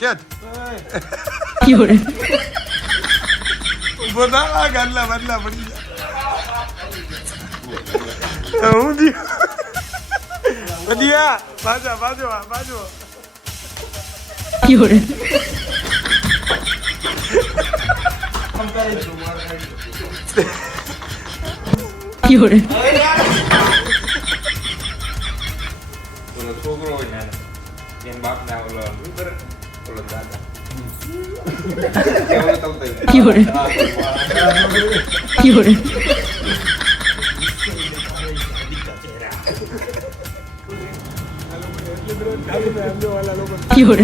क्या क्यों बोला गाला बदला पड़ी હું દી બદિયા બાજો બાજો બાજો ક્યોં ક્યોં છોકરો હોય ને એમ બાપ ના ઓલો દાદા ક્યોં ક્યોં क्यों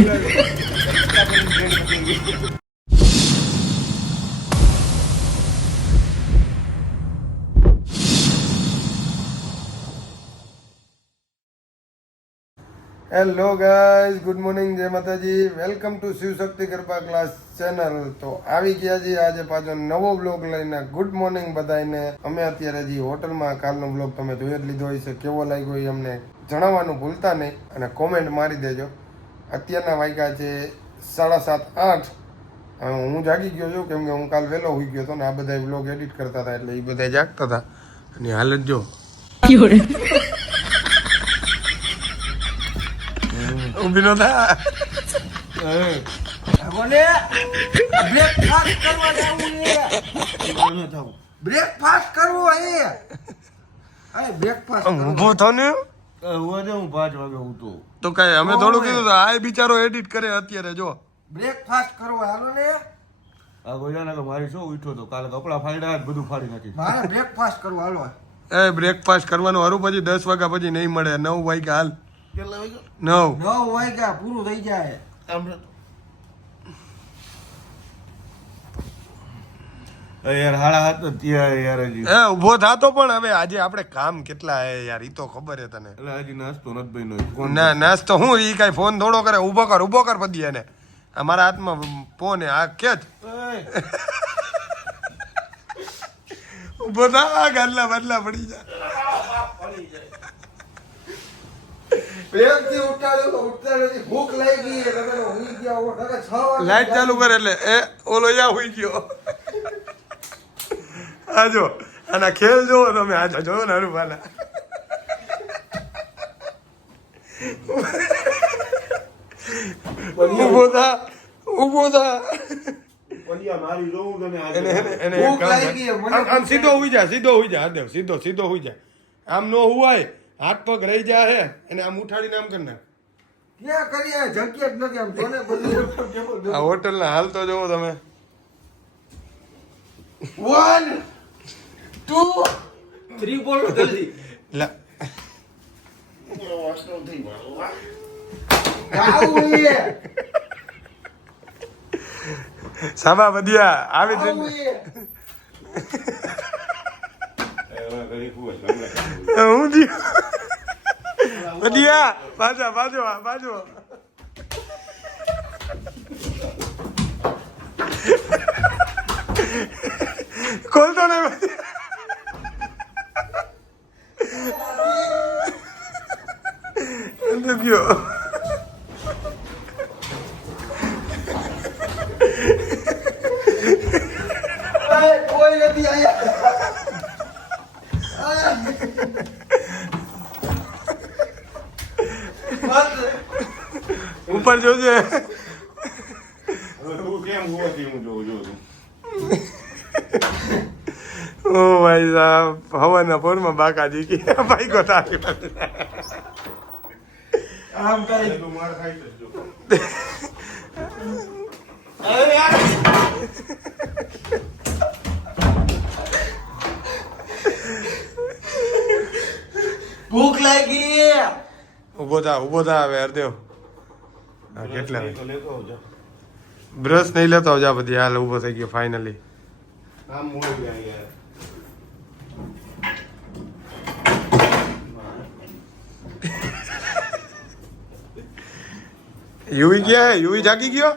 હેલો ગાઈઝ, ગુડ મોર્નિંગ, જય માતાજી. Welcome to Shiv Shakti garba class channel. તો આવી ગયા છીએ આજે પાછો નવો બ્લોગ લઈને. ગુડ મોર્નિંગ બધાને. અમે અત્યારે જે હોટલમાં કાલનો બ્લોગ તમે જોઈ જ લીધો હોય છે. કેવો લાગ્યો એ અમને જણાવવાનું ભૂલતા નહીં અને કોમેન્ટ મારી દેજો. અત્યારના વાગ્યા છે 7:30-8. હું જાગી ગયો છું કેમ કે હું કાલ વહેલો હોઈ ગયો હતો ને આ બધા બ્લોગ એડિટ કરતા હતા એટલે એ બધા જાગતા હતા. અને હાલત જો ઊભી નો થા બ્રેકફાસ્ટ કરવો બ્રેકફાસ્ટ ઊભો થો ને હું 5 વાગે ઉઠું તો કઈ અમે થોડું કીધું તો આ બિચારો એડિટ કરે અત્યારે જો બ્રેકફાસ્ટ કરવો હાલો ને. આ ગોજાના કે મારી શું ઉઠ્યો તો કાલે કપડા ફાડ્યા બધું ફાડી નાખી. મારે બ્રેકફાસ્ટ કરવો હાલો. બ્રેકફાસ્ટ કરવાનું હરું પછી 10 વાગ્યા પછી નહીં મળે. 9 વાગ્યા હાલ કેટલા વાગ્યા? 9 વાગ્યા પૂરું થઈ જાય. યાર હાડા હાથ ત્યાં યાર હજી ઉભો થાતો પણ હવે આજે આપણે કામ કેટલા હે યાર ઈ તો ખબર હે તને. એટલે હજી નાસ્તો નથી બન્યો. ના નાસ્તો હું ઈ કઈ ફોન થોડો કરે. ઊભો કર પડી એને. અમારા હાથમાં ફોન હે. આ કેચ ઊભો થા ગાલા બદલા પડી જા. પ્રેમથી ઉઠાડ્યો ભૂખ લાગી ગઈ એટલે હુઈ ગયા. ઓ કાકા 6 વાગે લાઈટ ચાલુ કરે એટલે એ ઓલો યા હોઈ ગયો. આ જો આના ખેલ જોવો તમે. આ જોયો ને હરું ભાલા ઊભો થા પલિયા મારી જોઉં તને એને ભૂખ લાગી ગઈ. મને આમ સીધો હુઈ જા હરદેવ સીધો હુઈ જા. આમ નો હુવાય. હાથ પગ રહી જાય હે એને આમ ઉઠાડીને આમ કરી નાખ. ક્યાં કરીએ જગ્યા જ નથી. આમ જોને બધી આ હોટલ ના હાલ તો જોવો તમે. 1 2 3 બોલો જલ્દી. લા આવું એ સાબા બધિયા આવી જ આવું એ હું જી બધિયા બાજો ખોલતો ને અંદર ગયો. કોઈ નથી આયા. ઉપર જોજે. તું કેમ હોતી હું જોઉં છું. ઓ ભાઈ સાહેબ હવાના ફોનમાં બાકાજી કે ભાઈ કો તારી આમ કઈ તું માર ખાઈ જજો. અરે યાર ભૂખ લાગી. ઉભો થા હવે હરદેવ. કેટલા તો લેતો આવજો. બ્રશ નહીં લેતો જા બધી. હાલ ઉભો થઈ ગયો ફાઇનલી. આમ મોય ગયા યાર. યુવી ક્યાં હે? યુવી જાગી ગયો?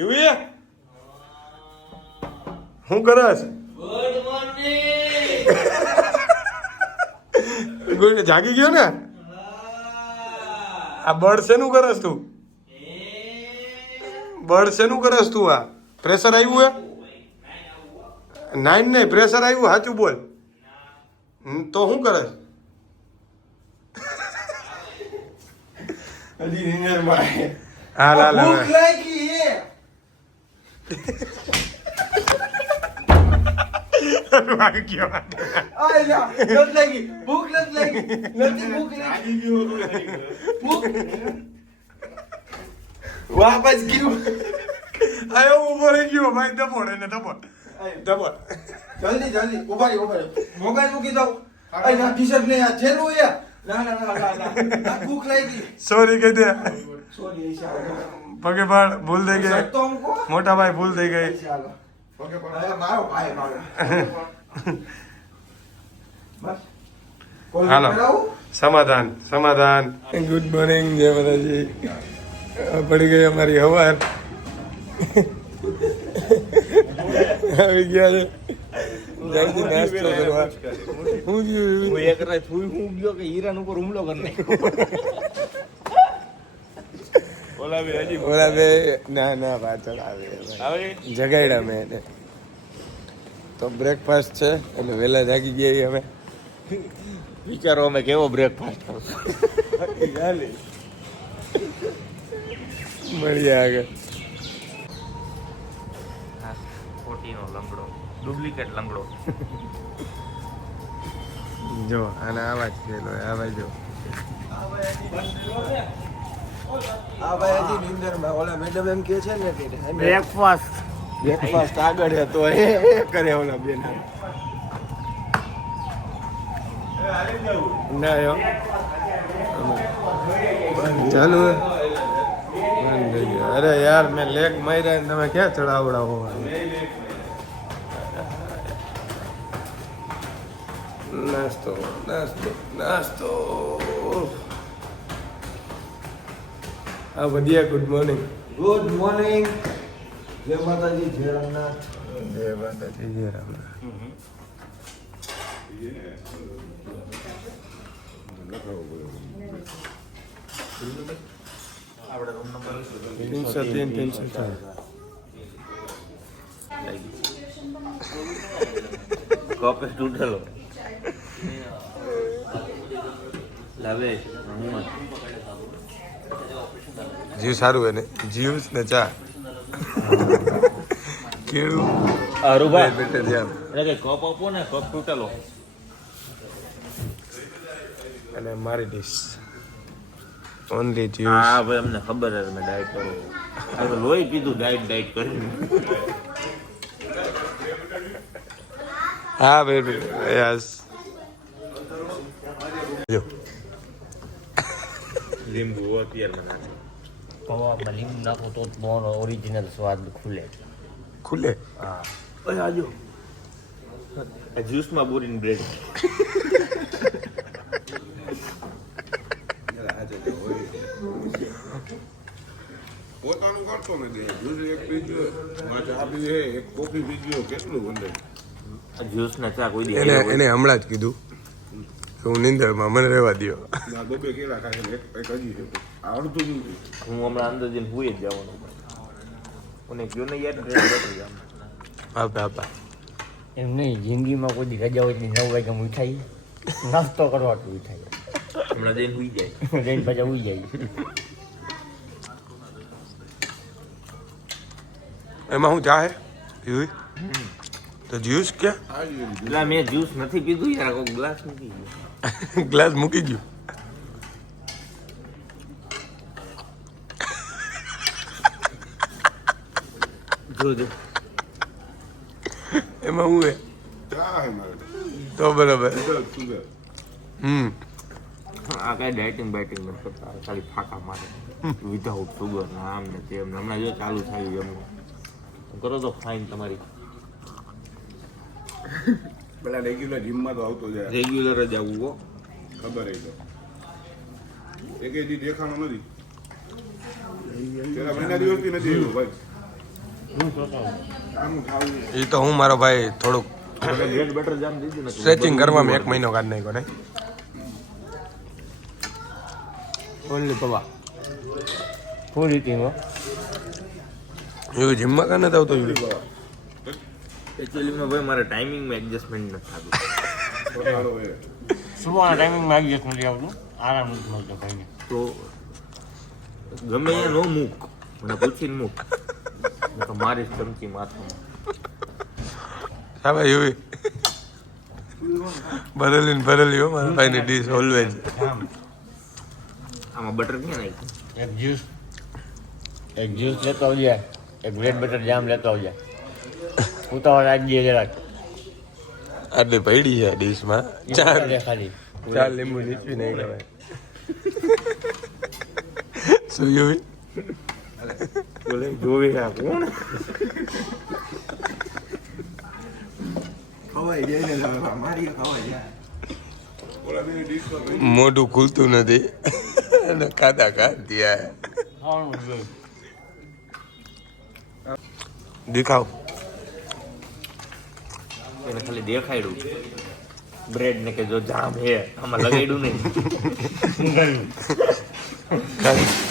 યુવી શું કરસ? Good morning. ગુડ જાગી ગયો ને? આ બર્ડ શેનું કરસ તું? બળ શેનું કરસ તું આ પ્રેશર આવ્યું હે નાઈન નહીં પ્રેશર આવ્યું સાચું બોલ તો શું કરસ હજી નિંદરમાં છે. હાલ હાલ ભૂખ હવે લાગી છે. વાગી ગયો. આ જા, નથી લાગી. ભૂખ નથી લાગી. નથી ભૂખ લાગી. ભૂખ. વાપસ ગયું. આયો ઊભો રહી ગયો ભાઈ દબોડ એને દબોડ દબોડ જલ્દી જલ્દી ઉભા રહી, ઉભા રહી. મોબાઈલ મૂકી દઉં. આ ના ટી-શર્ટ ને આ છેલ્લું છે. ના ના ના ના ના. આ ભૂખ લાગી. સોરી કહી દે સોરી ઈશારો. પગે પાડ ભૂલ થઈ ગઈ તો મૂકો. મોટા ભાઈ ભૂલ થઈ ગઈ ચાલો. આ મારો ભાઈ મારો. બસ. કોલ હાલો. કરાવું? સમાધાન સમાધાન ગુડ મોર્નિંગ જય માતાજી પડી ગઈ અમારી હવાર આવી ગયા છે જલ્દી નાસ્તો કરવા હું ગયું એક રાત હું ગયો કે હીરાન ઉપર હુમલો કરી નાખ્યો. ઓલા બે હજી ઓલા બે ના ના પાછળ આવે આવે જગાડ્યા મેં એને તો બ્રેકફાસ્ટ છે એટલે વહેલા જાગી ગયા અમે વિચારો અમે કેવો બ્રેકફાસ્ટ કરશું. મળીએ આગળ ખોટીનો લંગડો ડુપ્લિકેટ લંગડો. જો આને આવા જ થયેલો આવા જો આ ભાઈ હજી નિંદરમાં. ઓલા મેડમ એમ કહે છે ને કે બ્રેકફાસ્ટ બ્રેકફાસ્ટ આગળ હતો એ કરે ઓલા બેન. ના યો ચાલુ હે? બંધ થઈ ગયો. અરે યાર મેં લેગ માર્યા ને તમે ક્યાં ચડાવડાવો નાસ્તો નાસ્તો નાસ્તો આ વધ્યા ગુડ મોર્નિંગ ગુડ મોર્નિંગ. જય માતાજી, જય રામનાથ. જય માતાજી જય રામ આપણે રૂમ નંબર 303 304 કપ તૂટેલો લાવે હું જીવ સારું એને જીવ ને ચા કેળું અરુભાઈ બેટે ધ્યાન એટલે કે કપ આપો ને કપ તૂટેલો. અને મારી ડીશ ઓનલી જીવ હા ભાઈ અમને ખબર છે મેં ડાયટ કરું. આ તો લોહી પીધું ડાયટ કરીને. હા બેબી યસ જો લીંબુ અત્યારે મને પૌવામાં લીંબુ નાખો તો જ મોનો ઓરિજિનલ સ્વાદ ખુલે. ખુલે હા ઓય આજો જ્યુસમાં બોરીને બ્રેડ. પોતાનું કરતો નથી જ્યુસ એક પીજો ચા પીએ એક કોફી પીજો કેટલું બંધ જ્યુસ ના ચા કોઈ એને દી એને હમણાં જ કીધું કે હું નિંદરમાં મને રહેવા દ્યો આ બબે કેળા ખાય એક હજી છે આવડતું નથી હું હમણાં અંદર જઈને હુઈ જ જવાનું. મને કયો ને યાર બ્રેડ બેઠી જામ. આપા આપા એમ નહીં, જિંદગીમાં કોઈ દી રજા હોય 9 વાગે ઉઠાઈ નાસ્તો કરવા તો ઉઠાઈ હમણાં જઈને હુઈ જાય. જઈને પાછા ઉઈ જાય. એમાં હું ચા હે યુ તો જ્યુસ ક્યાં એટલે મેં જ્યુસ નથી પીધું યાર કોઈ ગ્લાસ નથી પીધું. ગ્લાસ મૂકી ગયું જોજો એમાં હું હે ચા હે મારે તો બરાબર સુગર આ કઈ ડાયટિંગ બાઇટિંગ નથી કરતા. ખાલી ફાંકા મારે વિધાઉટ સુગર ને આમ ને તેમ ને. હમણાં જો ચાલુ થયું એમનું કરો તો ફાઇન તમારી પેલા રેગ્યુલર જીમમાં તો આવતો જાય રેગ્યુલર જ આવવું હો. ખબર હે તો એક દી દેખાણો નથી પેલા મહિના દિવસથી નથી આવ્યો ભાઈ આમ ખાવું એ તો હું મારો ભાઈ થોડુંક બ્રેડ બટર જામ દીધું ને સ્ટ્રેચિંગ કરવામાં 1 મહિનો કાઢ નાખ્યો ને ઓનલી પૌવા ફૂલ ઇટિંગ હો. એવું જીમમાં કાં નથી આવતો એકચ્યુઅલીમાં ભાઈ મારે ટાઈમિંગમાં એડજસ્ટમેન્ટ નથી થતું. સુવાના ટાઈમિંગમાં આવી જશે નથી આવતું, આરામ નથી મળતો ભાઈને. તો ગમે અહીંયા નો મૂક, મને પૂછીને મૂક, નહીં તો મારી જ ચમચી માથામાં. હા ભાઈ એવી ભરેલી હો મારા ભાઈની ડીશ ઓલવેઝ. આમાં બટર ક્યાં નાખ્યું? એક જ્યુસ લેતો આવજે, એક બ્રેડ બટર જામ લેતો આવજે. ઉતાવળ રાખજે જરાક. આટલી પડી છે ડીશમાં ચાર ખાલી લીંબુ નીચવી નહીં કહેવાય. શું યુવી બોલે જોવી આ કોણ? ખવાઈ જાય ને લાવા, મારી ખવાઈ જાય. મોઢું ખુલતું નથી અને ખાતા ખાતી ખાવાનું જોઈએ. દેખાવ એને ખાલી દેખાડ્યું બ્રેડ ને કે જો જામ હે આમાં લગાડ્યું નહીં.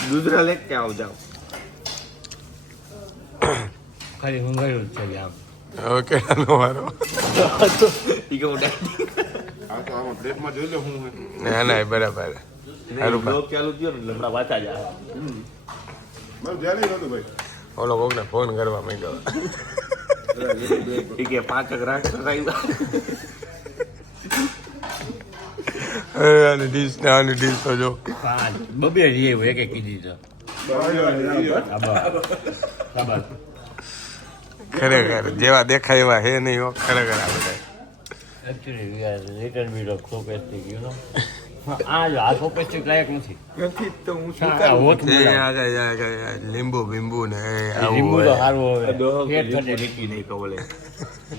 દૂધરા લે કે આવ જાવ. ખાલી ઊંઘાયું જ છે જામ. હવે કેળાનો વારો. ઈ કે હું આ તો આમાં પ્લેટમાં જોઈ લે હું હોય. ના ના બરાબર. સારું બ્લોગ ચાલુ થયો ને એટલે હમણાં વાંચા જ આવે. મારું ધ્યાન નહીં નહોતું ભાઈ. ઓલો કોકને ફોન કરવા માંડ્યો. ઈ કે 5 રાક્ષસ આવ્યા. આની ડીશ તો જો બબે રીએ એક એક કીધી તો ખબર. ખરેખર જેવા દેખાય એવા હે નહીં હો ખરેખર આ બધા. Actually, we are little bit of soapastic, you know. આ સોપેસ્ટિક લાયક નથી. નથી તો હું આ હોઠ જે બોલાવે. આ લીંબુ બીંબુ ને લીંબુ તો આવું હોય. સારું હવે. ફેટ ઘટે. નીકી નહીં કહો લે.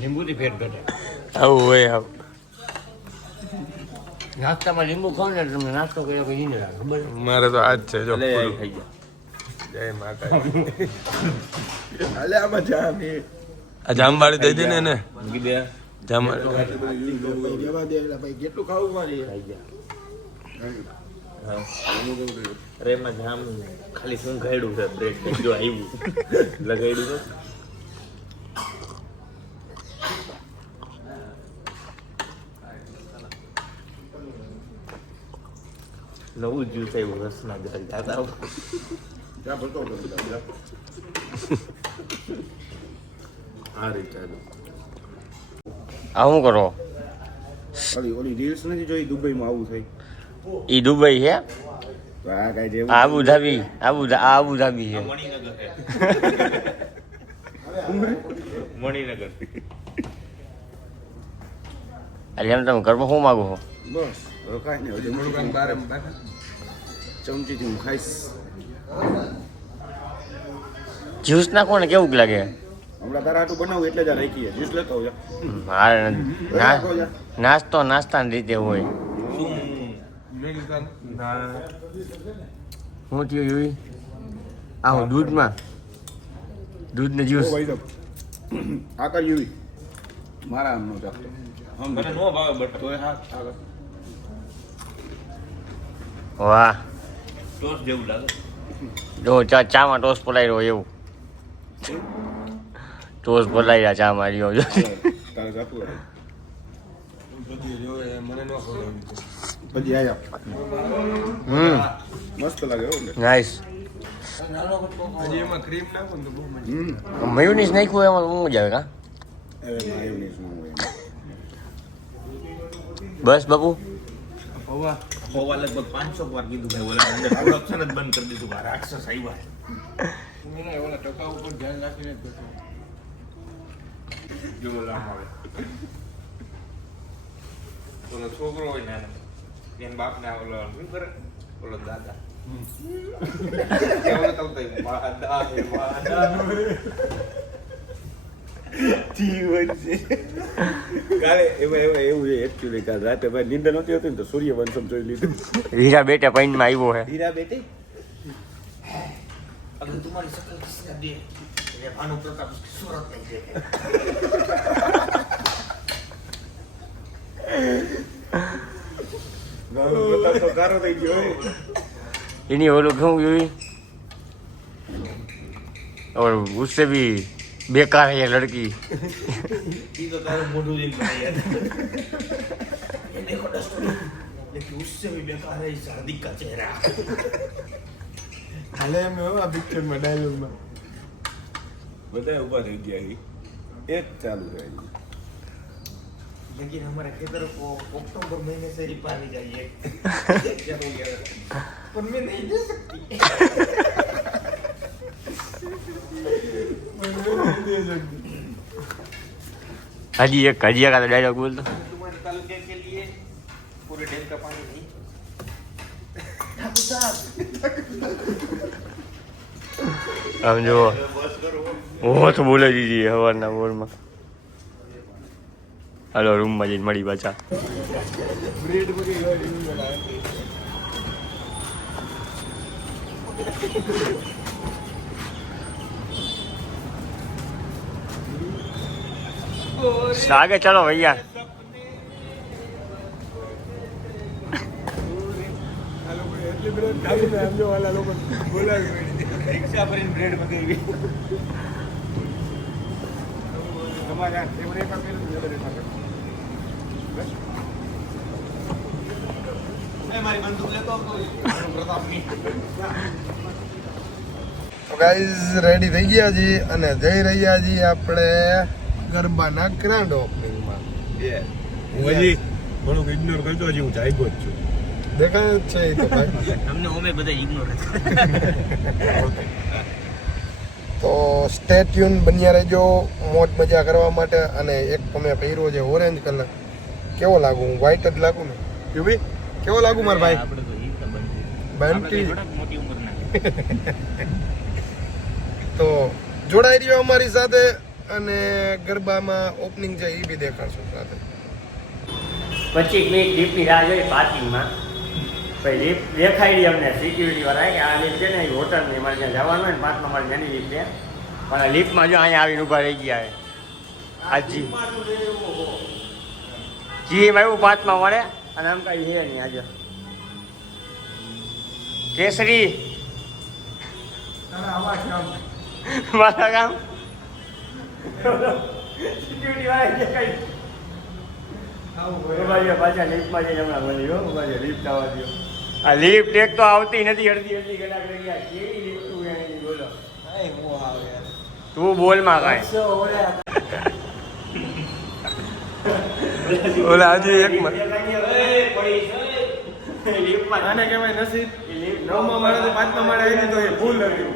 લીંબુથી ફેટ ઘટે. આવું હોય આવું. નાસ્તામાં લીંબુ ખાવ ને તમને નાસ્તો કર્યો કે નહીં લાગે ખબર છે? મારે તો આજ છે જો લે પૂરું. થઈ ગયા. જય માતાજી. અલે આમાં જામ હે. આ જામવાળી દઈ દે ને એને મૂકી દે. જામવાળી. રેવા દે એટલે ભાઈ કેટલું ખાવું મારી. થઈ ગયા. હા. અરે એમાં જામ ખાલી શું ગાયડું છે બ્રેડ જો આવ્યું લગાડ્યું તો નવું જ્યુસ આવ્યું રસના જરા યાદ આવો. ત્યાં ભરતો હતો બધા. આ રીતે આ શું કરો? ઓલી રીલ્સ નથી જોઈ દુબઈમાં આવું થઈ. ઈ દુબઈ છે? તો આ કાંઈ જેવું આબુ ધાબી આબુ ધાબી છે. મણિનગર છે. મણિનગર એટલે એમ તમે ઘરમાં શું માગો છો? બસ હવે કાંઈ નહીં. હજી મોડું કાંઈ બારે ચમચીથી હું ખાઈશ. જ્યુસ નાખો ને કેવું લાગે? હમણાં તારા હાટું બનાવું એટલે જ આ રાખીએ. જ્યુસ લેતો આવજો. મારે નાસ્તાની રીતે હોય. શું થયું યુવી? આ હું દૂધમાં દૂધને જ્યુસ. આ કર યુવી. મારા આમનો ચાખતો. મને નો ભાવે બટર તોય હા આગળ. વાહ ટોસ્ટ જેવું લાગે. જો ચામાં ટોસ્ટ પલાળ્યો હોય એવું. ટોસ્ટ પલાળ્યા ચામાં રહ્યો જો. તારે જાતું હોય. પછી આયા મસ્ત લાગે હો ને. નાઈસ. મયુનીસ નાખ્યું એમાં બહુ મજા આવે કા? હવે માયોનીઝ નું હોય. બસ બાપુ હોવા લગભગ 500 વાર કીધું મેં ઓલા અંદર પ્રોડક્શન જ બંધ કરી દીધું. આ રાક્ષસ આવ્યા જો ઓલા આમ આવે. ઓલો છોકરો હોય ને એના બાપને ઓલો શું કરે ઓલો દાદા કેવો તો વાદા હે વાદા કાલે એમાં એવું છે એકચ્યુઅલી કાલ રાતે ભાઈ નિંદર નહોતી હોતી ને તો સૂર્યવંશમ જોઈ લીધું. હીરા બેટા પૈનમાં આવ્યો હે. હીરા બેટી अगर तुम्हारी शक्ल किसी का दे ये भानु प्रताप की सूरत नहीं दे. તો કારો થઈ ગયો. એની ઓલું કેવું યુવી? और उससे भी बेकार है ये लड़की ઈ તો તારું મોઢું જોઈને મને યાદ ये देखो डस्टबिन लेकिन उससे भी बेकार है इस हार्दिक का चेहरा હાલે એમ આ પિક્ચરમાં ડાયલોગમાં બધા ઊભા થઈ ગયા છે. એક ચાલુ રહે છે. लेकिन हमारे खेतर को अक्टूबर महीने से ही पानी चाहिए क्या हो गया पर मैं नहीं दे सकती हजी एक हजिया का डायलॉग बोल दो तुम्हारे तालुके के लिए पूरे डैम का पानी नहीं ठाकुर साहब हम जो बस करो वो तो बोले दीजिए हवाना बोलમાં હાલો રૂમમાં જઈને મળી પાછા બ્રેડ બની ગયો એવું બનાવે आगे चलो भैया આ લોકો એટલી બ્રેડ ખાલી ને એમ જો વાલા લોકો બોલાવી रिक्शा पर इन ब्रेड मंगाई તમારે આ ફેવરેટ આપેલું हमारी बंदूक लेता हूँ प्रताप की તો ગાઈઝ રેડી થઈ ગયા છીએ અને જઈ રહ્યા છીએ આપણે ગરબાના ગ્રાન્ડ ઓપનિંગમાં હજી થોડુંક ઇગ્નોર કરતો હજી હું જાગ્યો જ છું. દેખાય જ છે એ તો ભાઈ हमने ओमे बता इग्नोर તો સ્ટે ટ્યુન બન્યા રહેજો મોજ મજા કરવા માટે અને એક તમે પહેર્યો છે ઓરેન્જ કલર કેવો લાગુ હું વ્હાઈટ જ લાગુ ને યુવી કેવો લાગુ મારા ભાઈ આપણે તો ઈ સંબંધ બંટી થોડાક મોટી ઉંમરના તો જોડાઈ રહ્યો અમારી સાથે અને ગરબામાં ઓપનિંગ છે એ બી દેખાડશું સાથે 25 મિનિટ લીફની રાહ જોઈ પાર્કિંગમાં પછી લીફ્ટ દેખાડી અમને સિક્યુરિટી વાળા કે આ લીફ્ટ છે ને એ હોટલની અમારે ત્યાં જવાનું હોય ને 5માં મારી નાની લીફ્ટ છે પણ લીફ્ટમાં જો અહીંયા આવીને ઊભા રહી ગયા છે આજી જીમ આવ્યું 5માં મળે અને આમ કઈ છે નહીં આજે કેસરી મારા કામ સિક્યુરિટી વાળા જે કઈ પાછા લિફ્ટમાં જઈને હમણાં મળી ગયો લિફ્ટ આવવા દો આ લિફ્ટ એક તો આવતી નથી અડધી કલાક રહી ગયા કેવી લિફ્ટ એની બોલો તું બોલમાં કાંઈ ઓલા હજી એક આને કહેવાય નસીબ નવમા માળે તો 5મા માળે આવી તો એ ભૂલ હતી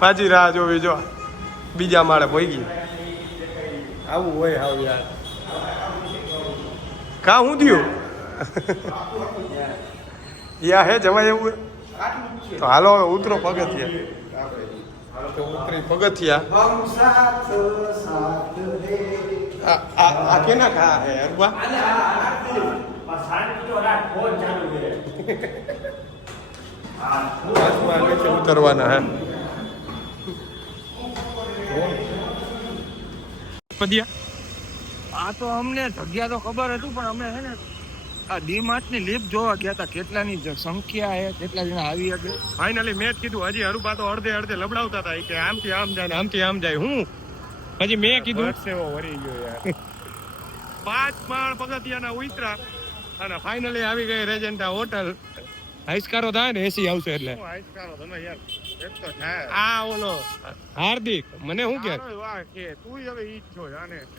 પાછી રાહ જોવી જો બીજા માળે પહોંચી આવું હોય આવું યાર કા હું થયું યા હે જવાય એવું તો હાલો હવે ઉતરો પગથિયા તો ઉતરી પગથિયા આ કેના ખા હે અરબા નીચે ઉતરવાના હે આ તો અમને જગ્યા તો ખબર હતું પણ અમે છે ને આ ડીમાર્ટની લિફ્ટ જોવા ગયા હતા કેટલાની સંખ્યા છે કેટલા જણા આવી શકે ફાઇનલી મેં જ કીધું હજી હરુપા તો અડધે લબડાવતા હતા કે આમથી આમ જાય ને આમથી આમ જાય હું પછી મેં કીધું વરી ગયો યાર 5 માળ પગથિયાના ઉતરા અને ફાઇનલી આવી ગઈ રેજેન્ટા હોટલ આઈસ્કારો થાય ને એસી આવશે એટલે આ ઓલો હાર્દિક મને શું કે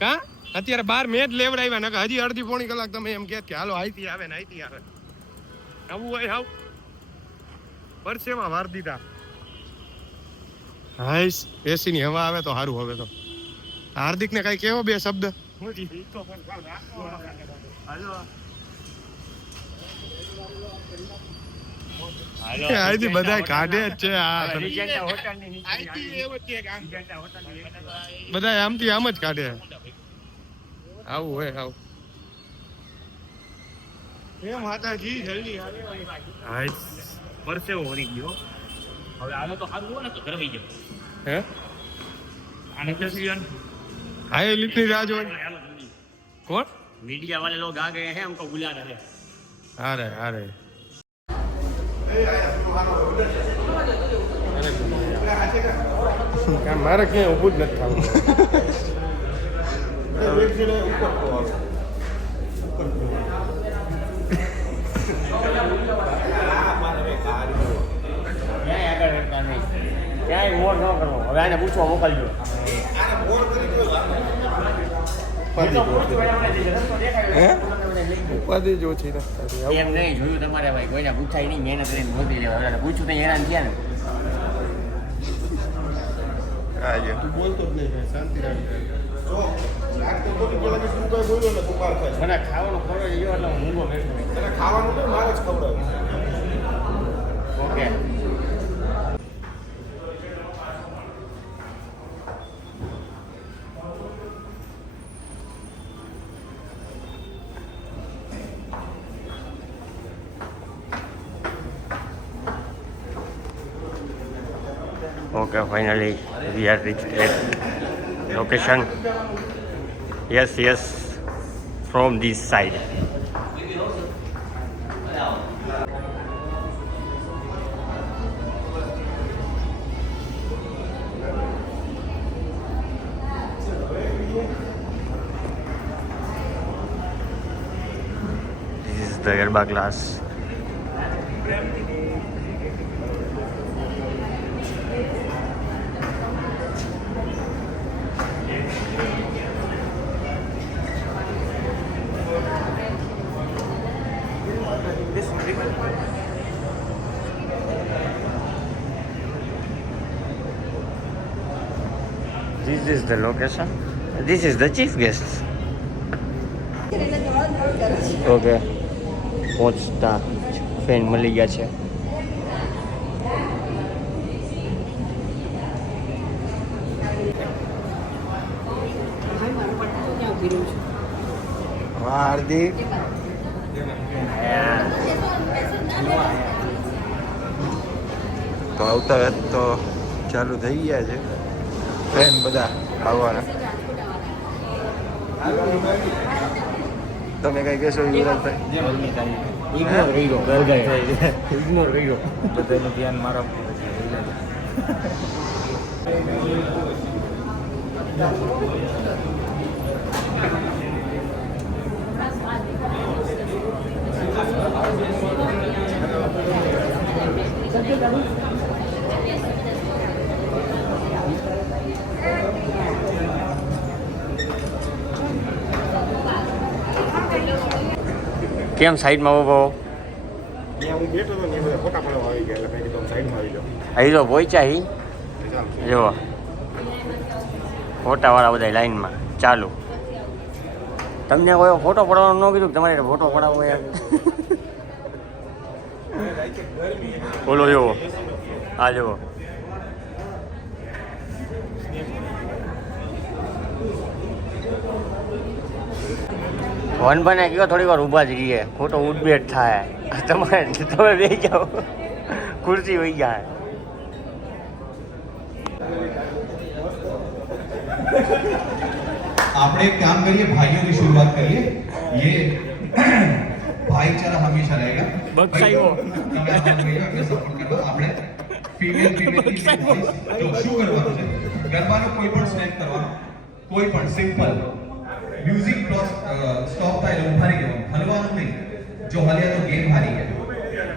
કા અત્યારે 12 મેચ લેવડાવ્યા ને હજી અડધી પોણી કલાક તમે એમ કે હાલો આઈતી આવે ને આઈતી આવે આવું હોય હાવ પરસેમાં વાર દીધા હાઈસ એસી ની હવા આવે તો સારું હવે તો હાર્દિક ને કઈ કેવો બે શબ્દ આઈથી બધા કાઢે જ છે આ બધા આમથી આમ જ કાઢે આવું હોય આવું એ માતાજી જલ્દી હાય પરસેવો વળી ગયો હવે આનો તો સારું હોય ને તો ઘરે વહી જાવ હે આને કેસરીયન હાય લીટની રાહ જોઈ કોણ मीडिया वाले लोग आ गए हैं हमको बुला रहे हैं आ रहे કાં મારે ક્યાંય ઊભું જ નથી થવું. એક છે ને ઉપર તો આવે. ક્યાંય આગળ રહેતા નહીં, ક્યાંય મોર ન કરવો. હવે આને પૂછવા મોકલજો. ઉપાધિ જ ઓછી નથી થતી. આવું એમ નહીં જોયું તમારે ભાઈ, કોઈને પૂછાય નહીં, મહેનત કરીને ગોતી લેવા. પૂછ્યું તો હેરાન થયા ને. તું બોલતો જ નહીં ભાઈ, શાંતિ રાખ. જો લાગતો તો પેલા કે તું કઈ બોલ્યો ને તું બહાર ખાય. મને ખાવાનું ખબર ગયો એટલે હું ઊંઘો બેઠો નહીં. તને ખાવાનું તો મારે જ ખવડાવે. Okay. Okay, finally we are reached at location. Yes, from this side. This is the Garba class. This is the location. This is the chief guest. Okay. પહોંચતા ફેન મળી ગયા છે. હાર્દિક તો આવતા તો ચાલુ થઈ ગયા છે ફેન બધા આવવાના. તમે કઈ કહેશો યુવરાજભાઈ? ઇગ્નોર કર્યો. બધાનું ધ્યાન મારા કેમ સાઈડમાં ઉભો? ત્યાં હું બેઠો હતો ને એ બધા ફોટા પાડવા આવી ગયા એટલે મેં કીધું સાઈડમાં આવી જાઉં. હીરો પહોંચ્યા હી. ચાલો. જો ફોટાવાળા બધા લાઈનમાં ચાલુ. તમને કોઈ ફોટો પડાવવાનું ન કીધું કે તમારે ફોટો પડાવવો યાર? બોલો જુઓ, આ જુઓ. વન બને કયો થોડી વાર ઊભા જ રહીએ, ફોટો ઉડબેટ થાય. તમે બેસી જાઓ, ખુરશી વહી જાય. આપણે एक काम करिए, भाइयों की शुरुआत करिए. ये भाईचारा हमेशा रहेगा. બક્ષાયો. તમે આમ કહીએ, આપણે સપોર્ટ કરવા. આપણે ફીમેલ તો શું કરવાનું છે? ગરબાનો કોઈ પણ સ્ટેપ કરવાનો, કોઈ પણ સિમ્પલ મ્યુઝિક સ્ટોપ થાય એટલે ઉભા રહી જવાનું, હલવાનું નહીં. જો હલ્યા તો ગેમ હારી ગયા,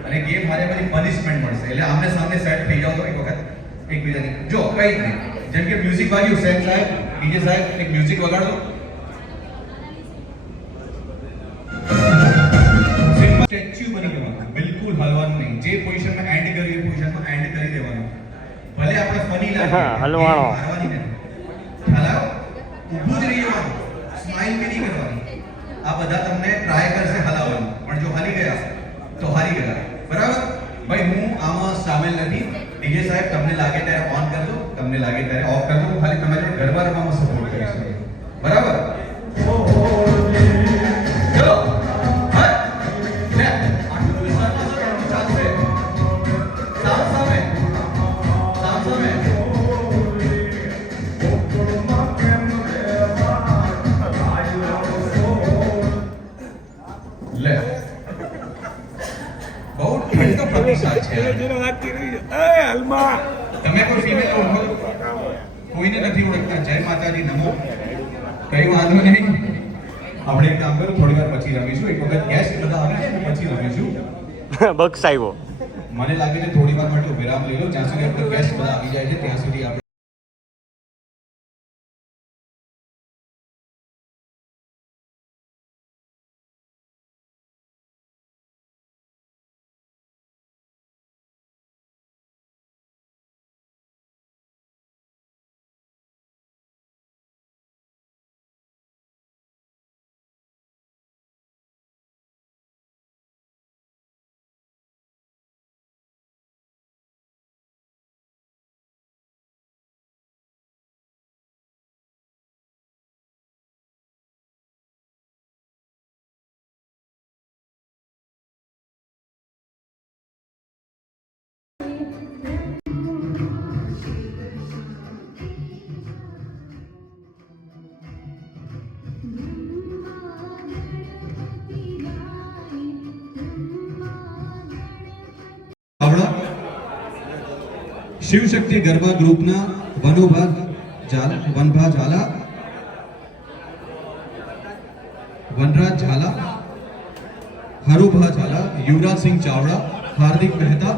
અને ગેમ હાર્યા પછી પનિશમેન્ટ મળશે. એટલે આમને સામને સેટ થઈ જાવ તો એક વખત એકબીજાની જો કઈ નહીં. જેમ કે મ્યુઝિક વાગ્યું, સેન સાહેબ, ડીજે સાહેબ એક મ્યુઝિક વગાડો. સિમ્પલ સ્ટેચ્યુ બની જવાનું, બિલકુલ હલવાનું નહીં. જે પોઝિશનમાં એન્ડ કર્યું એ પોઝિશનમાં એન્ડ કરી દેવાનું. ભલે આપણે ફની લાગે, હલવાણો. હારવાની નથી. હલાવો, ઊભું જ રહી જવાનું, સ્માઈલ બી નહીં કરવાની. આ બધા તમને ટ્રાય કરશે હલાવવાનું, પણ જો હાલી ગયા તો હારી ગયા. બરાબર ભાઈ, હું આમાં સામેલ નથી. ડીજે સાહેબ તમને લાગે ત્યારે ઓન કરજો, તમને લાગે ત્યારે ઓફ કરજો. હું ખાલી તમારે ગરબા રમવામાં સપોર્ટ કરીશ. બરાબર? ચલો હા લે આટલું વિસ્તારમાં તો એટલું ચાલશે. સામ સામે લે બહુ ઠંડો પ્રતિસાદ છે. તમે કોઈ ફિમેલ ઓળખો? કોઈને નથી ઓળખતા. જય માતાજી, નમો. કઈ વાંધો નહીં, આપણે એક કામ કરો, થોડી વાર પછી રમીશું. એક વખત ગેસ્ટ બધા આવે ને પછી રમીશું. બક્ષાયો. મને લાગે છે થોડી વાર માટે વિરામ લઈ લો, જ્યાં સુધી આપણે ગેસ્ટ બધા આવી જાય છે ત્યાં સુધી આપણે શિવશક્તિ ગરબા ગ્રુપના Vanbha Jhala, Vanraj Jhala, Harubha Jhala, Yuvrajsinh Chavda, Hardik Mehta,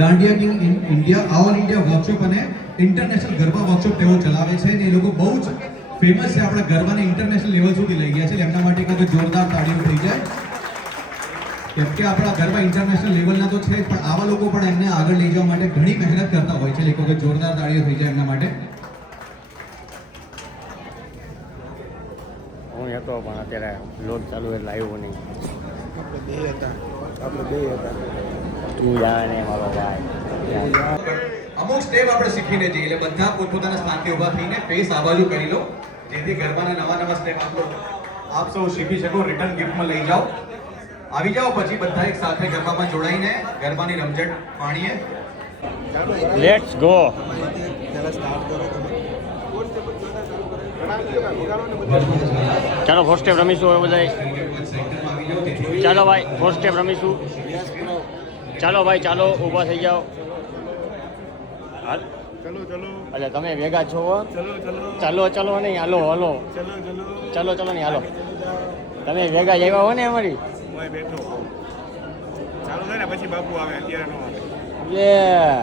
Dandiya king India all India workshop અને ઇન્ટરનેશનલ ગરબા વર્કશોપ તેઓ ચલાવે છે અને એ લોકો બહુ જ ફેમસ છે. આપણા ગરબાને ઇન્ટરનેશનલ લેવલ સુધી લઈ ગયા છે. એમના માટે કોઈ જોરદાર તાળીઓ થઈ જાય, કેમ કે આપણા ગરબા ઇન્ટરનેશનલ લેવલના તો છે જ, પણ આવા લોકો પણ એમને આગળ લઈ જવા માટે ઘણી મહેનત કરતા હોય છે. એક વખત જોરદાર તાળીઓ થઈ જાય એમના માટે. હું હતો પણ અત્યારે લોક ચાલુ એટલે આવ્યો નહીં. તું જાણે મારો ભાઈ. અમુક સ્ટેપ આપણે શીખીને જઈએ એટલે બધા પોતપોતાના સ્થાનથી ઊભા થઈને ફેસ આ બાજુ કરી લો, જેથી ગરબાના નવા સ્ટેપ આપ સૌ શીખી શકો, રિટર્ન ગિફ્ટમાં લઈ જાઓ. આવી જાઓ, પછી બધા એક સાથે ગરબામાં જોડાઈને ગરબાની રમઝટ માણીએ. Let's go. ચાલો ફોર સ્ટેપ રમીશું હવે બધા. ચાલો ભાઈ ફોર સ્ટેપ રમીશું. ચાલો ભાઈ ચાલો, ઊભા થઈ જાઓ. એટલે તમે ભેગા છો? ચાલો ચાલો નહીં, હાલો હાલો. ચાલો ચાલો નહીં, હાલો. તમે ભેગા આવ્યા હો ને અમારી. બેઠો ચાલુ થાય ને પછી બાપુ આવે, અત્યારે નો આવે. Yeah.